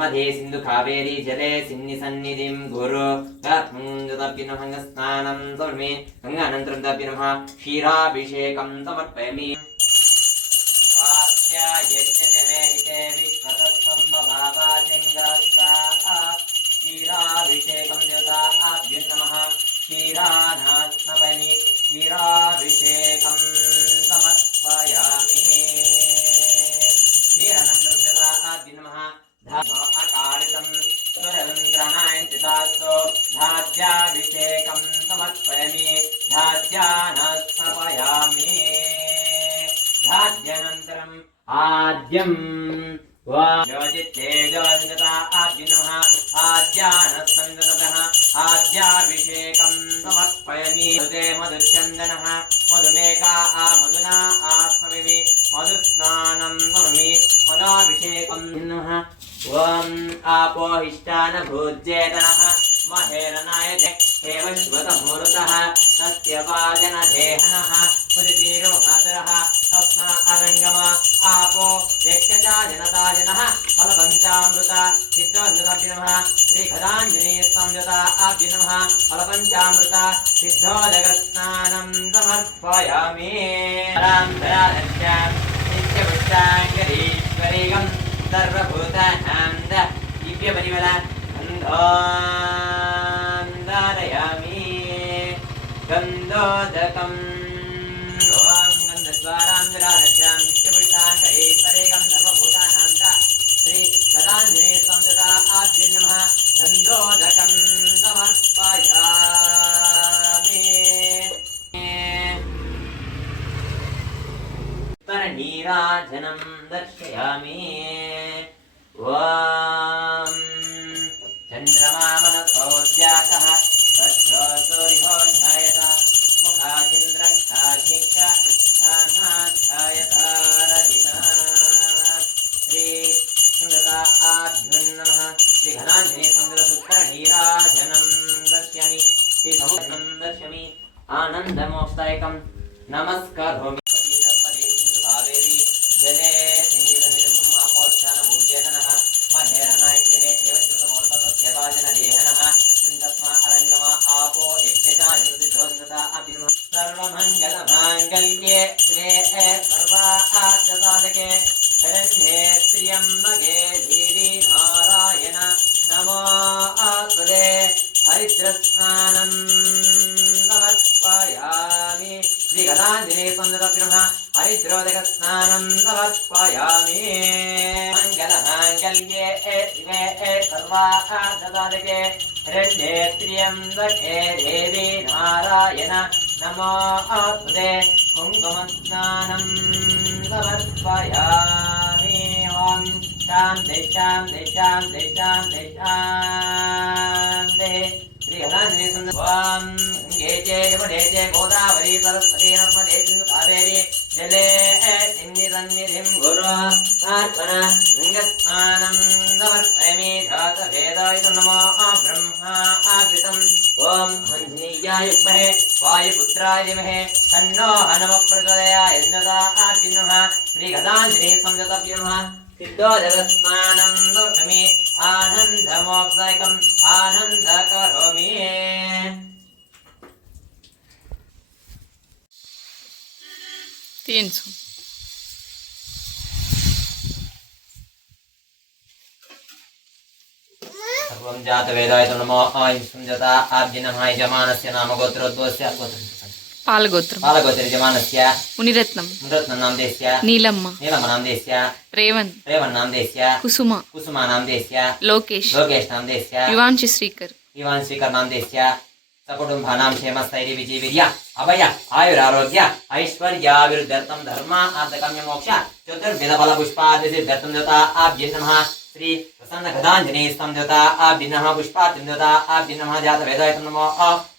नर्मदे सिन्धु कावेरी जले सिन्निसन्निधिं गुरु गङ्गास्नानं समर्पयामि गङ्गानन्तरं तर्पयामः क्षीराभिषेकं समर्पयामि क्षीराभिषेकं देवता आभ्यं नमः क्षीरानास्मयामि क्षीराभिषेकं समर्पयामि क्षीरानन्तरं देवता आभ्यं नमः अकालितं स्वरमन्त्रणायन्तितास्तो धाज्याभिषेकं समर्पयामि धाज्यानास्मयामि धाज्यानन्तरम् आद्यं वाचित्तेजवन्दता आद्यनमः आद्यानस्सन्दतः आद्याभिषेकं समर्पयामि मधुते मधुचन्दनः मधुमेका मधुना आस्मयामि मधुस्नानं करोमि मदाभिषेकं नमः ॐ आपोहिष्टानभूज्येतनः महेरनाय हेवश्वतमूर्तः सत्यवाजनदेहनः उदितीरोहातरः तस्मा अरङ्गम आपो यक्षजाजनताजनः फलपञ्चामृत सिद्धोऽन्नतभ्यनमः श्रीगदाञ्जनेयसंयुता आभ्यनमः फलपञ्चामृत सिद्धोदकस्नानं समर्पयामि नित्यपुष्टाङ्गरीश्वरीगं सर्वभूतानां दिव्यपरिमल गन्धारयामि गन्धोदकम् ॐ गन्धद्वारां विराजस्यां नित्यपुरुषाङ्गरीश्वरेगं सर्वभूतानां श्री गदाञ्जनेयसंयुता आभ्यं नमः गन्धोदकं समर्पयामि परनीराजनं दर्शयामि ॐ चन्द्रमामनसोऽजातः तच्छोसूर्योऽध्यायत मुखाचिन्द्रक्षाधिक्यध्यायतारधिता श्रीसुन्दता आभ्युन्नमः श्रीघनाञ्जनेयसुन्दरपुत्रनीराजनं दर्शयामि श्रीसमुद्रं दर्शयामि आनन्दमोक्तायकं नमस्करोमि कावेरी जले सिन्निधनिर्मापोष्ठानभूज्येतनः महेरनायक्यः एव श्रुतमूर्तसत्यवाजनदेहनः तस्मा अरङ्गम आपो यक्षजायनुदिधोन्नता अभिनमः सर्वमङ्गलमाङ्गल्ये शिवे सर्वार्थसाधके शरण्ये त्र्यम्बके देवी नारायण नमोऽस्तुते हरिद्रस्नानं समर्पयामि श्रीगदाञ्जनेयसंयुतभ्यनमः हरिद्रोदकस्नानं समर्पयामि मङ्गलमाङ्गल्ये शिवे सर्वार्थसाधके शरण्ये त्र्यम्बके देवी नारायण नमोऽस्तुते कुङ्कुमस्नानं समर्पयामि ॐ शान्ति शान्ति शान्ति शान्ति शान्ति श्रीगदाञ्जनेयसंयुत ॐ गङ्गे च यमुने च गोदावरी सरस्वती नर्मदे सिन्धु कावेरी जले सिन्निसन्निधिं गुरु अर्पण गङ्गास्नानं समर्पयामि जातवेदाय नमो ब्रह्मा आवृतम् ॐ आञ्जनेयाय विद्महे वायुपुत्राय धीमहि तन्नो हनुमः प्रचोदयात् इन्द्रदा आभ्यं श्रीगदाञ्जनेयसंयुतभ्यं नमः सिद्धोदकस्नानं करोमि आनन्दमोक्तायकम् आनन्दकरोमि तीनसौ सर्वं जातवेदाय नमो संजता आभ्यनमः यजमानस्य नाम गोत्रोद्भवस्य पालगोत्रं पालगोत्र यजमानस्य मुनिरत्नं नामदेस्य नीलम्म नामदेस्य रेवन् नामदेस्य कुसुमा नामदेस्य लोकेश नामदेस्य युवांशि श्रीकर नामदेस्य सकुटुम्बानां क्षेमस्थैर्य विजयवीर्य अभय आयुरारोग्य ऐश्वर्याभिवृद्ध्यर्थं धर्म अर्थकाम्यमोक्ष चतुर्विधफल पुष्पादिसिद्ध्यर्थं देवता आभ्यं नमः श्री प्रसन्न गदाञ्जनेयस्तं देवता आभ्यं नमः पुष्पार्चनं देवता आभ्यं नमः जातवेदाय नमो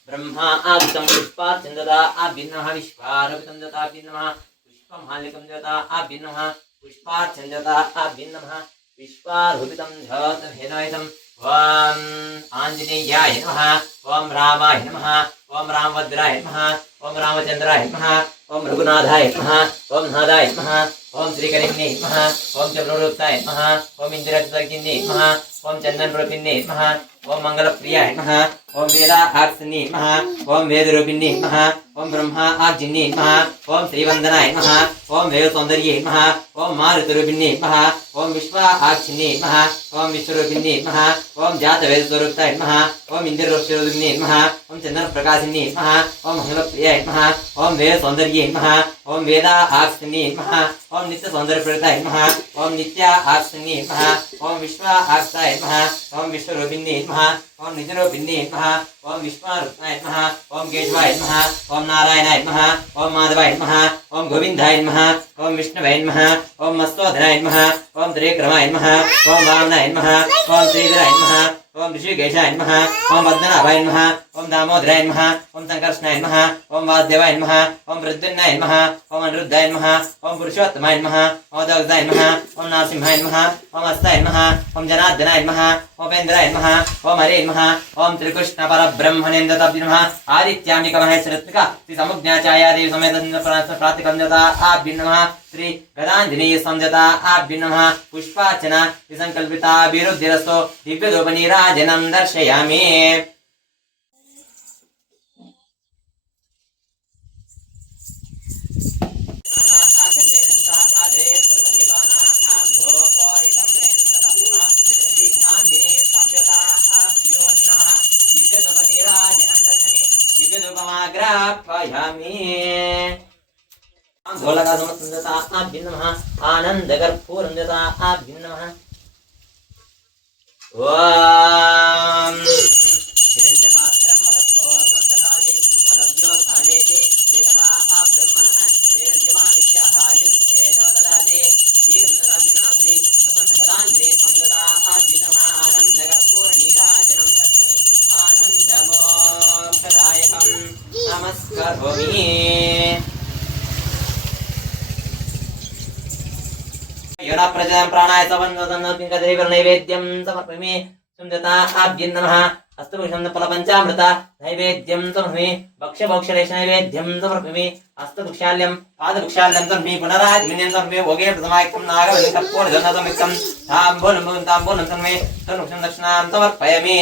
ब्रह्मा आदितं पुष्पार्चनं देवता आभ्यं नमः विश्वारोपितं देवता आभ्यं नमः पुष्पमालिकं देवता आभ्यं नमः पुष्पार्चनं देवता आभ्यं नमः विश्वारोपितं जातवेदाय ओम आंजनेयाय नमः ओम रामाय नमः ओम रामभद्राय नमः ओम रामचंद्राय नमः ओम रघुनाथाय नमः ओम नाथाय नमः ओम श्रीकरिण्ये नमः ओम चब्रवृत्ताय नमः ओम इंद्रजगिन्ये नमः ओम चंदनरूपिण्ये नमः ओम मंगलप्रियाय नमः ओम वेदा आर्त्सन्ये नमः ओम वेदरूपिण्ये नमः ओम ब्रह्मा आर्जिन्ये नमः ओम श्रीवंदनाय नमः ओम वेदसौन्दर्ये नमः ओम मारुतरूपिण्ये नमः ओम विश्वा आर्चिन्ये नमः ओम विश्वरूपिण्ये नमः ओम जातवेदस्वरूपाय नमः ओम इंद्ररूपिण्ये नमः ओम चंद्रप्रकाशिन्ये नमः ओम मंगलप्रियाय नमः ओम वेदसौन्दर्ये नमः ओम वेदा आर्त्सन्ये नमः ओम नित्यसौन्दर्यप्रदाय नमः ओम नित्या आर्त्सन्ये नमः ओम विश्वा आर्त्साय नमः ओम विश्वरूपिण्ये नमः ओम निजरूपिण्ये नमः ओम विश्वारूपाय नमः ओम केशवाय नमः ओम नारायणाय नमः ओम माधवाय नमः ओम गोविंदाय नमः ओम विष्णवे नमः ओम मत्स्योधराय नमः ओम त्रिविक्रमाय नमः ओम वामनाय नमः ओम श्रीधराय नमः ओम ऋषिकेशाय नमः ओम पद्मनाभाय नमः ओम दामोदराय नमः ओम संकर्षणाय नमः ओम वासुदेवाय नमः ओम प्रद्युम्नाय नमः ओम अनिरुद्धाय नमः ओम पुरुषोत्तमाय नमः ओम दग्धाय नमः ओम नरसिंहाय नमः ओम हस्ताय नमः ओम जनार्दनाय नमः ओम उपेन्द्राय नमः ओम हरे नमः ओम त्रिकृष्ण परब्रह्मणेन्द्रताभ्य नमः आदित्याम्बिका महेश्वरत्मिका श्री समुज्ञाचार्या देवी समेत प्रातिकंजता आभ्य नमः श्री गदांजनेय संजता आभ्य नमः पुष्पार्चना विसंकल्पिता विरुद्धिरस्तो दिव्यधूपनीराजनं दर्शयामि। ढोलका समस्तता आभ्य नमः आनंद कर्पूरंजता आभ्य नमः ओम हिरण्यपात्रं मलकोर्मन्दलादि पदव्योत्थानेति एकदा ब्रह्मणः तेजवानित्यायुष्ठेजो ददाति जीवनराभिनात्री प्रसन्नगदाञ्जलि संयता आभ्य नमः आनंद कर्पूरनीराजनं दर्शनि आनन्दमोक्षदायकं नमस्करोमि। योना प्रजनं प्राणाय सवन्नोदन्नपिंकदेवर नैवेद्यं समर्पयामि। सुन्दता आभ्य नमः अस्तुभुषं फलपञ्चामृता नैवेद्यं समर्पयामि। भक्ष्यभोक्षलेश नैवेद्यं समर्पयामि। हस्तभुक्षाल्यं पादभुक्षाल्यं समर्पयामि। पुनराजमिन्यं समर्पयामि। भोगे प्रथमायकं नागवल्लिकर्पूरधनसमिक्तं ताम्बूलं समर्पयामि। तन्मुक्षं दक्षिणां समर्पयामि।